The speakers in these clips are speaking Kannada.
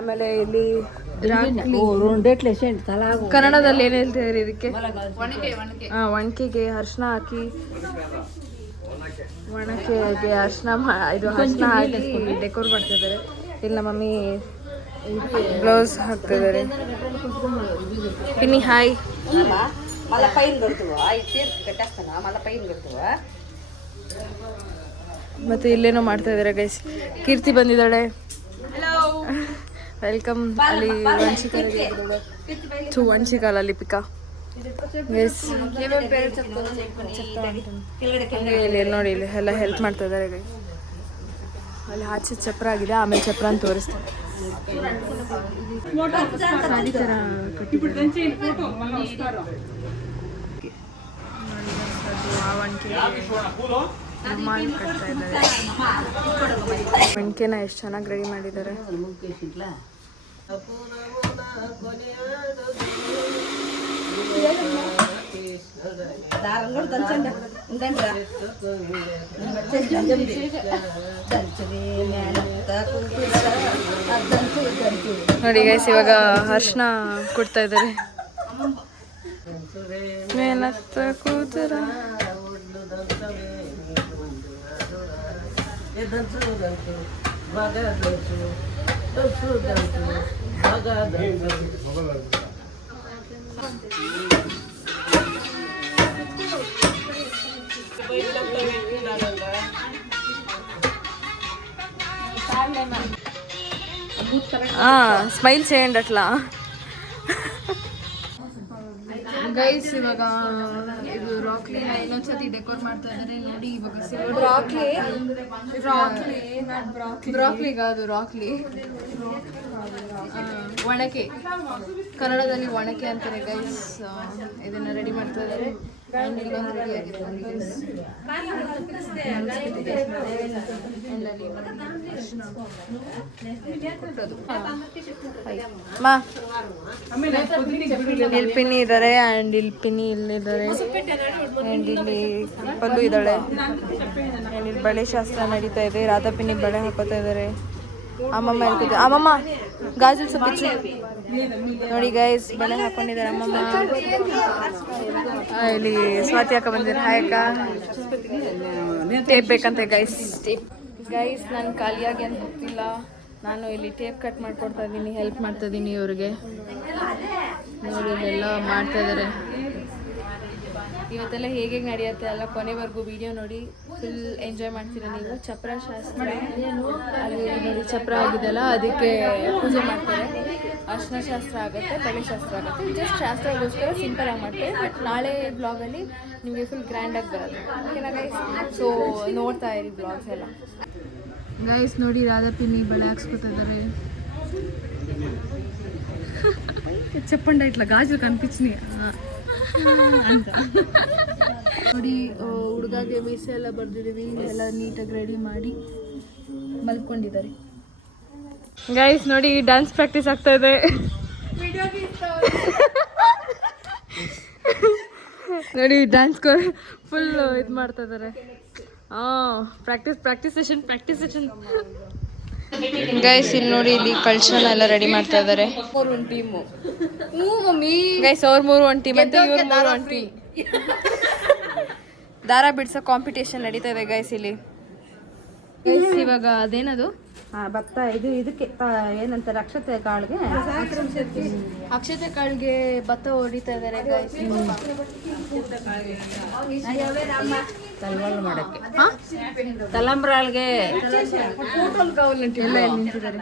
ಆಮೇಲೆ ಇಲ್ಲಿ ಕನ್ನಡದಲ್ಲಿ ಏನು ಹೇಳ್ತಿದ್ರಿ ಇದಕ್ಕೆ? ಒಣಕೆಗೆ ಅರ್ಶಿನ ಹಾಕಿ ಒಣಕೆಗೆ ಅರ್ಶಿನ ಹಾಕಿ ಡೆಕೋರ್ ಮಾಡ್ತಿದ್ದಾರೆ. ಇಲ್ಲಿ ನಮ್ಮ ಮಮ್ಮಿ ಬ್ಲೌಸ್ ಹಾಕ್ತಿದ್ದಾರೆ. ಪಿನ್ನಿ ಹಾಯ್. ಮತ್ತೆ ಇಲ್ಲೇನೋ ಮಾಡ್ತಾ ಇದ್ದಾರೆ ಗೈಸ್. ಕೀರ್ತಿ ಬಂದಿದ್ದಾಳೆ, ವೆಲ್ಕಮ್. ಅಲ್ಲಿ ವಂಶಿಕಾಲಲ್ಲಿ ಪಿಕಾ ಗೈಸ್. ಇಲ್ಲಿ ನೋಡಿ, ಇಲ್ಲಿ ಎಲ್ಲ ಹೆಲ್ಪ್ ಮಾಡ್ತಾ ಇದ್ದಾರೆ ಗೈಸ್. ಅಲ್ಲಿ ಆಚೆ ಚಪ್ರ ಆಗಿದೆ, ಆಮೇಲೆ ಚಪ್ರ ಅಂತ ತೋರಿಸ್ತಾರೆ. ಮೆಣಕೆನ ಎಷ್ಟು ಚೆನ್ನಾಗಿ ರೆಡಿ ಮಾಡಿದ್ದಾರೆ. ನೋಡಿ ಗೈಸ್, ಇವಾಗ ಅರ್ಶಿನ ಕೊಡ್ತಾ ಇದ್ದಾರೆ. ಮೇನತ್ತ ಕೂತರ స్మైల్ చేయండి అట్లా ಗೈಸ್. ಇವಾಗ ಇದು ರಾಕ್ಲಿನ ಇನ್ನೊಂದ್ಸತಿ ಡೆಕೋರ್ ಮಾಡ್ತಾ ಇದ್ದಾರೆ ನೋಡಿ. ಇವಾಗ ಬ್ರಾಕ್ಲಿ ಕಾದು ರಾಕ್ಲಿ, ಒಣಕೆ, ಕನ್ನಡದಲ್ಲಿ ಒಣಕೆ ಅಂತಾರೆ ಗೈಸ್. ಇದನ್ನ ರೆಡಿ ಮಾಡ್ತಾ ಇದ್ದಾರೆ. ರೆಡಿ ಆಗಿದೆ. ಇಲ್ಲಿ ಪಿನ್ನಿ ಇದ್ದಾರೆ ಆ್ಯಂಡ್ ಇಲ್ಲಿ ಪಿನ್ನಿ ಇಲ್ಲಿದ್ದಾರೆ ಆ್ಯಂಡ್ ಇಲ್ಲಿ ಪಲ್ಲು ಇದ್ದಾಳೆ ಆ್ಯಂಡ್ ಇಲ್ಲಿ ಬಳೆ ಶಾಸ್ತ್ರ ನಡೀತಾ ಇದೆ. ರಾಧಾ ಪಿನ್ನಿ ಬಳೆ ಹಾಕೋತಾ ಇದ್ದಾರೆ. ಅಮ್ಮಮ್ಮ ಇರ್ತದೆ. ಅಮ್ಮಮ್ಮ ಗಾಜು ಸ್ವಲ್ಪ ನೋಡಿ ಗೈಸ್, ಬಳೆ ಹಾಕೊಂಡಿದ್ದಾರೆ ಅಮ್ಮಮ್ಮ. ಇಲ್ಲಿ ಸ್ವಾತಿ ಅಕ್ಕ ಬಂದಿದ್ದಾರೆ. ಹಾಯ್ ಅಕ್ಕ. ಟೇಪ್ ಬೇಕಂತೆ ಗೈಸ್. ಗೈಸ್ ನಾನು ಖಾಲಿಯಾಗಿ ಅಂತ ಗೊತ್ತಿಲ್ಲ. ನಾನು ಇಲ್ಲಿ ಟೇಪ್ ಕಟ್ ಮಾಡ್ಕೊಡ್ತಾ ಇದ್ದೀನಿ, ಹೆಲ್ಪ್ ಮಾಡ್ತಾ ಇದ್ದೀನಿ ಇವ್ರಿಗೆ. ನೋಡಿ ಇಲ್ಲೆಲ್ಲ ಮಾಡ್ತಾ ಇದ್ದಾರೆ. ಇವತ್ತೆಲ್ಲ ಹೇಗೆ ನಡೆಯುತ್ತೆ ಅಲ್ಲ, ಕೊನೆವರೆಗೂ ವಿಡಿಯೋ ನೋಡಿ, ಫುಲ್ ಎಂಜಾಯ್ ಮಾಡ್ತೀರಾ ನೀವು. ಚಪ್ರ ಶಾಸ್ತ್ರ ಅಲ್ಲಿ ನೋಡಿ, ಚಪ್ರ ಆಗಿದೆಯಲ್ಲ ಅದಕ್ಕೆ ಪೂಜೆ ಮಾಡ್ತಾರೆ. ಅರ್ಶಿನ ಶಾಸ್ತ್ರ ಆಗುತ್ತೆ, ಬಳೆ ಶಾಸ್ತ್ರ ಆಗುತ್ತೆ. ಜಸ್ಟ್ ಶಾಸ್ತ್ರಗೋಸ್ಕರ ಸಿಂಪಲಾಗಿ ಮಾಡ್ತಾರೆ. ಬಟ್ ನಾಳೆ ಬ್ಲಾಗಲ್ಲಿ ನಿಮಗೆ ಫುಲ್ ಗ್ರ್ಯಾಂಡಾಗಿ ಬರುತ್ತೆ, ಓಕೆನಾ ಗೈಸ್? ಸೊ ನೋಡ್ತಾ ಇರಿ ಬ್ಲಾಗ್ಸ್ ಎಲ್ಲ. ಗೈಸ್ ನೋಡಿ, ರಾಧಾ ಪಿನ್ನಿ ಬಳೆ ಹಾಕ್ಸ್ಕೊತಾ ಇದ್ದಾರೆ. చెప్పండి ఇట్లా గాజులు కనిపించినాయి ಅಂತ ನೋಡಿ. ಹುಡುಗಗೆ ಮೀಸೆ ಎಲ್ಲ ಬರ್ದಿದ್ದೀವಿ, ಎಲ್ಲ ನೀಟಾಗಿ ರೆಡಿ ಮಾಡಿ ಮಲ್ಕೊಂಡಿದ್ದಾರೆ. ಗೈಸ್ ನೋಡಿ, ಡ್ಯಾನ್ಸ್ ಪ್ರಾಕ್ಟೀಸ್ ಆಗ್ತಾ ಇದೆ. ನೋಡಿ ಡ್ಯಾನ್ಸ್ ಫುಲ್ ಇದು ಮಾಡ್ತಾ ಇದ್ದಾರೆ. Practice session guys. ಇಲ್ಲಿ ನೋಡಿ, ಇಲ್ಲಿ ಕಳ್ಶನ ಎಲ್ಲ ರೆಡಿ ಮಾಡ್ತಾ ಇದ್ದಾರೆ. ಗೈಸ್ ಅವ್ರ ಮೂರು ಒಂದು ಟೀಮ್ ಮತ್ತೆ ಇವ್ರ ಮೂರು ಒಂದು ಟೀಮ್. ದಾರ ಬಿಡ್ಸೋ ಕಾಂಪಿಟೇಷನ್ ನಡೀತಾ ಇದೆ ಗೈಸ್ ಇಲ್ಲಿ. ಗೈಸ್ ಇವಾಗ ಅದೇನದು ಭತ್ತ ಇದಕ್ಕೆ ಏನಂತಾರೆ, ಅಕ್ಷತೆ ಕಾಳಿಗೆ ಭತ್ತ ಹೊಡಿತಾ ಇದ್ದಾರೆ ಗೈಸ್. ತಲಂಬ್ರಾಳ್ಗೆ ಎಲ್ಲ ನಿಂತಿದ್ದಾರೆ.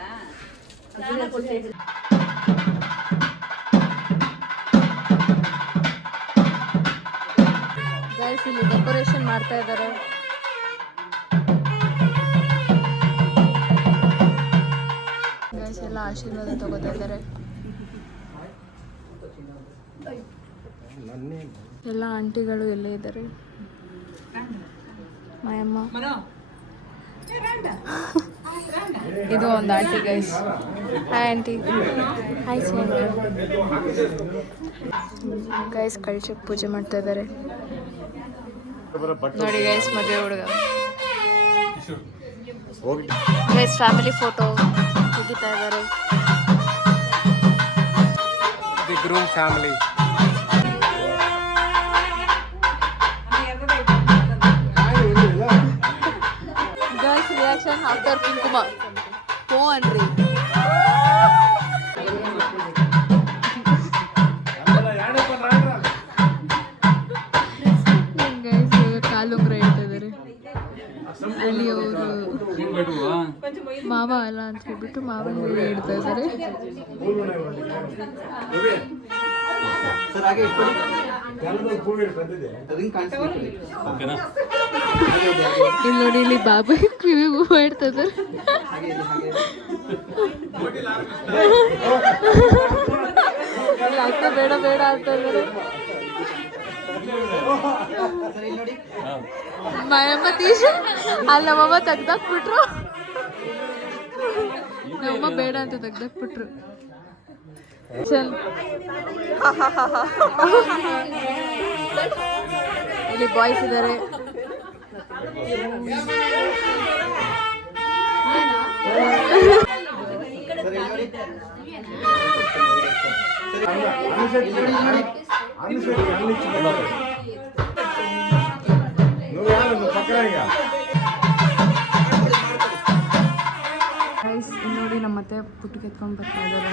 ಗೈಸ್ ಇಲ್ಲಿ ಡೆಕೋರೇಷನ್ ಮಾಡ್ತಾ ಇದ್ದಾರೆ. ಗೈಸ್ ಎಲ್ಲ ಆಶೀರ್ವಾದ ತಗೋತಾ ಇದ್ದಾರೆ. ಎಲ್ಲ ಆಂಟಿಗಳು ಎಲ್ಲೇ ಇದ್ದಾರೆ. ಮಾಯಮ್ಮ, ಇದು ಒಂದು aunty guys. Hi aunty. Hi guys, ಕಳ್ಸಕ್ಕೆ ಪೂಜೆ ಮಾಡ್ತಾ ಇದ್ದಾರೆ ನೋಡಿ ಗೈಸ್. ಮದುವೆ ಹುಡುಗ ಗೈಸ್, ಫ್ಯಾಮಿಲಿ ಫೋಟೋ ತೆಗಿತಾ ಇದ್ದಾರೆ. groom family. Guys, reaction after Kunkuma. Go and read. Guys, ಇವಾಗ ಕಾಲುಂಗ್ರ ಇಟ್ಟಿದ್ದಾರೆ. ಅಲ್ಲಿ ಅವರು ಮಾವ ಅಲ್ಲ ಅಂತ ಹೇಳ್ಬಿಟ್ಟು ಮಾವನಿಗೆ ಇಡ್ತಾ ಇದ್ದಾರೆ. ಇಲ್ಲಿ ನೋಡಿ, ಇಲ್ಲಿ ಬಾಬಾ ಕಿವಿಗೆ ಹೂವು ಇಡ್ತಾ ಇದ್ದಾರೆ. ಅಕ್ಕ ಬೇಡ ಬೇಡ ಅಂತ ಇದ್ದಾರೆ. ಮತೀಶ್ ಅಲ್ಲಿ ನಮ್ಮಮ್ಮ ತೆಗ್ದಾಕ್ಬಿಟ್ರು. ನಮ್ಮಮ್ಮ ಬೇಡ ಅಂತ ತೆಗ್ದಾಕ್ಬಿಟ್ರು. ಚಲ್ ಇಲ್ಲಿ ಬಾಯ್ಸ್ ಇದ್ದಾರೆ. ನೋಡಿ, ನಮ್ಮ ಮತ್ತೆ ಪುಟ್ಟು ಕೆತ್ಕೊಂಡ್ ಬರ್ತಾ ಇದ್ದಾರೆ.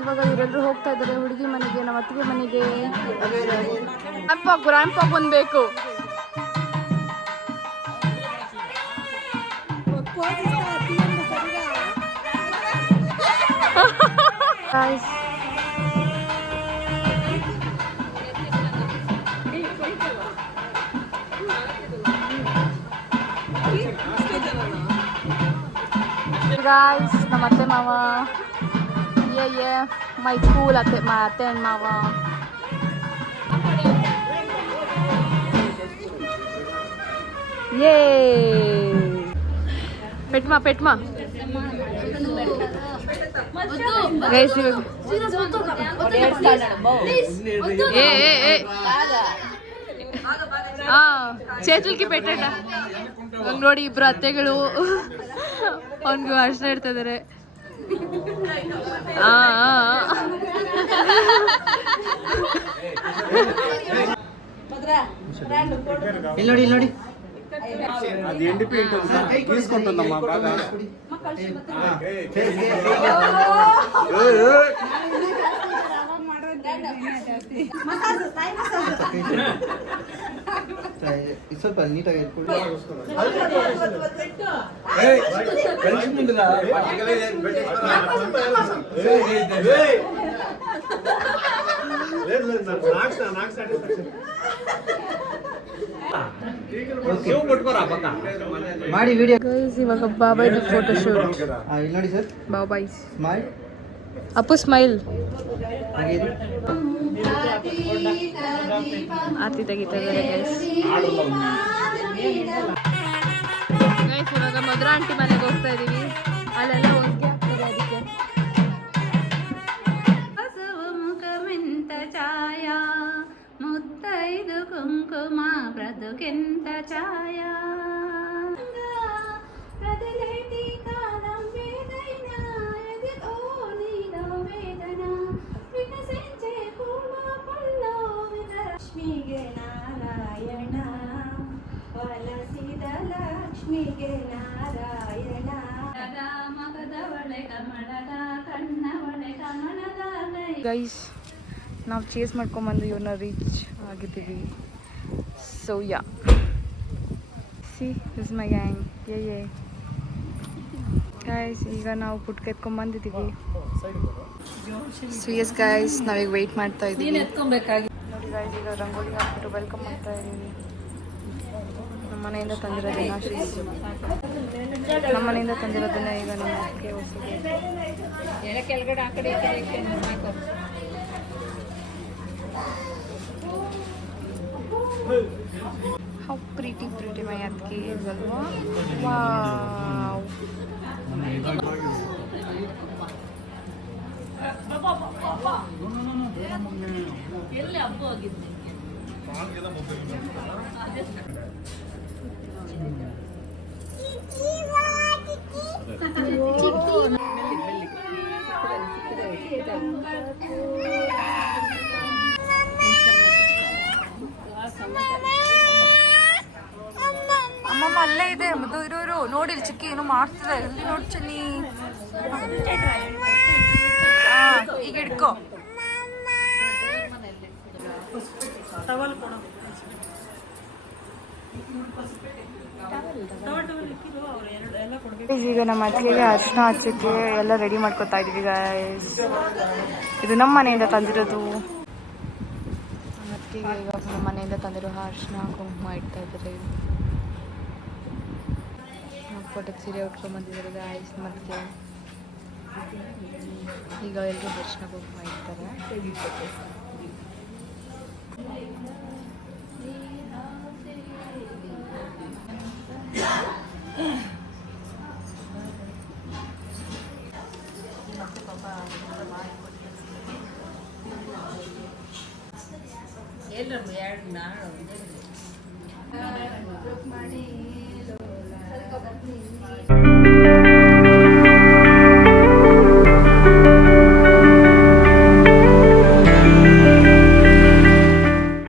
ಇವಾಗ ಇವರೆಲ್ಲರೂ ಹೋಗ್ತಾ ಇದ್ದಾರೆ ಹುಡುಗಿ ಮನೆಗೆ, ನಮ್ಮ ಅತ್ತಿಗೆ ಮನೆಗೆ. ರ್ಯಾಂಪ್ ವಾಕ್ ಒಂದು ಬೇಕು. Guys, ನಮ್ಮ ಅತ್ತೆ ಮಾವ, ಮೈ ಕೂಲ್ ಅತ್ತೆ and ಮಾವ. ಪೆಟ್ಮಾ ಗೈಸ್, ಚೇತಲ್ಗೆ ಪೆಟ್ಟ ನೋಡಿ. ಇಬ್ರು ಅತ್ತೆಗಳು ಅವನ್ಗೆ ಅರ್ಶನ ಇಡ್ತಾ ಇದಾರೆ. ಇಲ್ಲಿ ನೋಡಿ ಅದು ಎಂಡಿ ಪೇಂಟ್ ಗೀಸ್ಕೊಂಟಮ್ಮ ಬಾಗ. ಸ್ವಲ್ಪ ನೀಟಾಗಿ ಇಟ್ಕೊಳ್ಳಿ. ಮಾಡಿ ವಿಡಿಯೋ. ಇವಾಗ ಬಾಬಾಯ್ ಫೋಟೋ ಶೂಟ್. ಇಲ್ಲಿ ನೋಡಿ sir, Babai smile. Appu smile. ಆರತಿ ತೆಗಿತಾ ಇದ್ದಾರೆ ಗೈಸ್. ಇವಾಗ ಮಧುರಾ ಆಂಟಿ ಮನೆಗೆ ಹೋಗ್ತಾ ಇದೀವಿ. ಅಲ್ಲೆಲ್ಲ ಹೊಂದಿಗೆ ಆಗ್ತದೆ. ಅದಕ್ಕೆ ಮುಖವೆಂತ ಛಾಯ, ಮುತ್ತೈದು ಕುಂಕುಮ ಬ್ರದುಕೆಂತ ಛಾಯ. ಲಕ್ಷ್ಮಿಗೆ ನಾರಾಯಣ, ವಲಸಿದ ಲಕ್ಷ್ಮಿಗೆ ನಾರಾಯಣ. ಮಗದವಳೆ ಕಮಲದ ಕಣ್ಣವಳೆ ಕಮಲದ ಗೈಸ್, ನಾವು ಚೇಸ್ ಮಾಡ್ಕೊಂಬಂದು ಇವ್ರನ್ನ ರೀಚ್ ಆಗಿದ್ದೀವಿ. So yeah, see this my gang. Guys, ಈಗ ನಾವು ಪುಟ್ಟ ಎತ್ಕೊಂಡ್ಬಂದಿದ್ದೀವಿ. ಸೊ ಎಸ್ ಗೈಸ್, ನಾವೀಗ ವೆಯ್ಟ್ ಮಾಡ್ತಾ ಇದ್ದೀವಿ. ನೋಡಿ ಗೈಸ್, ಈಗ ರಂಗೋಲಿ ಹಾಕ್ಬಿಟ್ಟು ವೆಲ್ಕಮ್ ಮಾಡ್ತಾ ಇದ್ದೀವಿ. ನಮ್ಮ ಮನೆಯಿಂದ ತಂದಿರೋದನ್ನ ಈಗ ನಮ್ಮ ಅಕ್ಕೆ ಕೆಳಗಡೆ ಆ ಕಡೆ How pretty my atke is alwa. Wow. ಎಲ್ಲಿ ಹಬ್ಬ ಆಗಿತ್ತು. ಅಲ್ಲೇ ಇದೆ ಮುದ್ದು ಇರೋರು ನೋಡಿ ಚಿಕ್ಕಿ ಏನೋ ಮಾಡ್ತಿದೆ ಎಲ್ಲಿ ನೋಡಿ ಚೆನ್ನಿ ಈಗ ಹಿಡ್ಕೋ ಈಗ ನಮ್ಮ ಅತ್ತಿಗೆಗೆ ಅರ್ಶಿನ ಹಚ್ಚಕ್ಕೆ ಎಲ್ಲ ರೆಡಿ ಮಾಡ್ಕೊತಾ ಇದೀವಿ ಗಾಯ್ಸ್. ಇದು ನಮ್ಮ ಮನೆಯಿಂದ ತಂದಿರೋದು. ನಮ್ಮ ಅತ್ತಿಗೆ ಈಗ ನಮ್ಮ ಮನೆಯಿಂದ ತಂದಿರೋ ಅರ್ಶಿನ ಕುಂಕುಮ ಇಡ್ತಾ ಇದ್ದಾರೆ. ಫೋಟೋಗೆ ಸೀರೆ ಉಟ್ಕೊಂಡ್ಬಂದಿದ್ದಾರೆ ಗಾಯ್ಸ್. ಮತ್ತೆ ಈಗ ಎಲ್ಲರೂ ಅರ್ಶಿನ ಕುಂಕುಮ ಇಡ್ತಾರೆ. ಮಾಡಿ